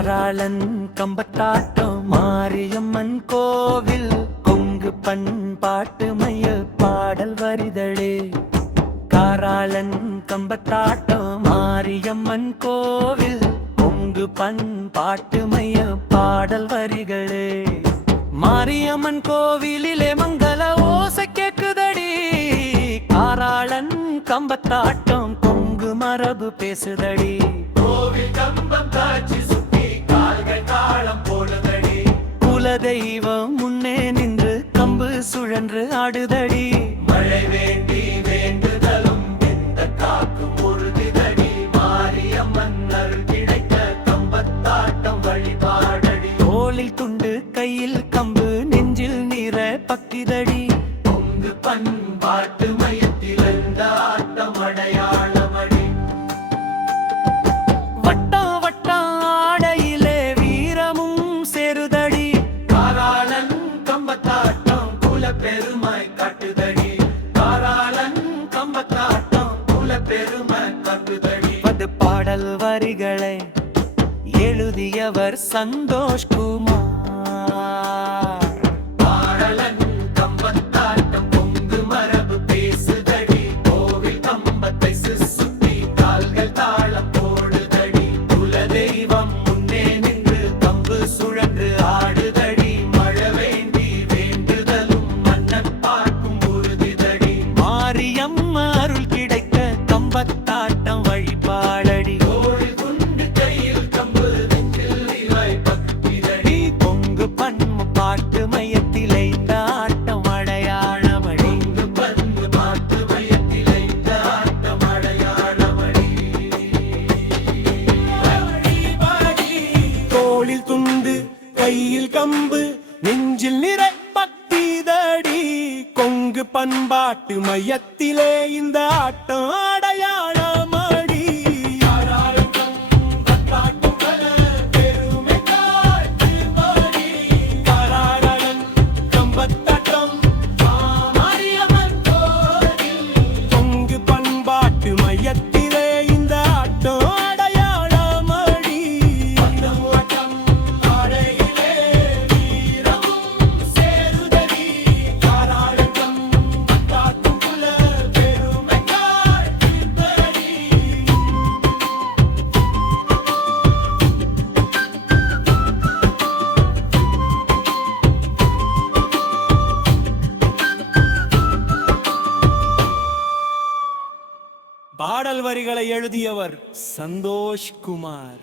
மாறாளன் கம்பத்தாட்டம் மாரியம்மன் கோவில். கொங்கு பண்பாட்டு மைய பாடல் வரிதழே. காராளன் கம்பத்தாட்டம் மாரியம்மன் கோவில். கொங்கு பண்பாட்டு மைய பாடல் வரிகளே. மாரியம்மன் கோவிலிலே மங்கள ஓசை கேக்குதடி. காராளன் கம்பத்தாட்டம் கொங்கு மரபு பேசுதடி. கோவில் கம்பம் காட்சி தாளம் போடுதடி குலதெய்வம் முன்னே நின்று கம்பு சுழன்று ஆடுதடி. மழை வேண்டி வேண்டுதலும் எந்த காக்கும் உறுதிதடி. மாரியம்மன் கிடைக்க கம்பத்தாட்டம் வழிபாடடி. தோளில் துண்டு கையில் கம்பு நெஞ்சில் நீர பக்கிதடி. பொங்கு பண்பாட்டு மையத்தில் ஆட்டம் அடையாளமடி கம்பத்தாட்டம் குல பெருமை காட்டுதடி. பது பாடல் வரிகளை எழுதியவர் சந்தோஷ் குமார். கையில் கம்பு நெஞ்சில் நிறை பக்திதடி கொங்கு பண்பாட்டு மையத்திலே இந்த ஆட்டம் பாடல் வரிகளை எழுதியவர் சந்தோஷ் குமார்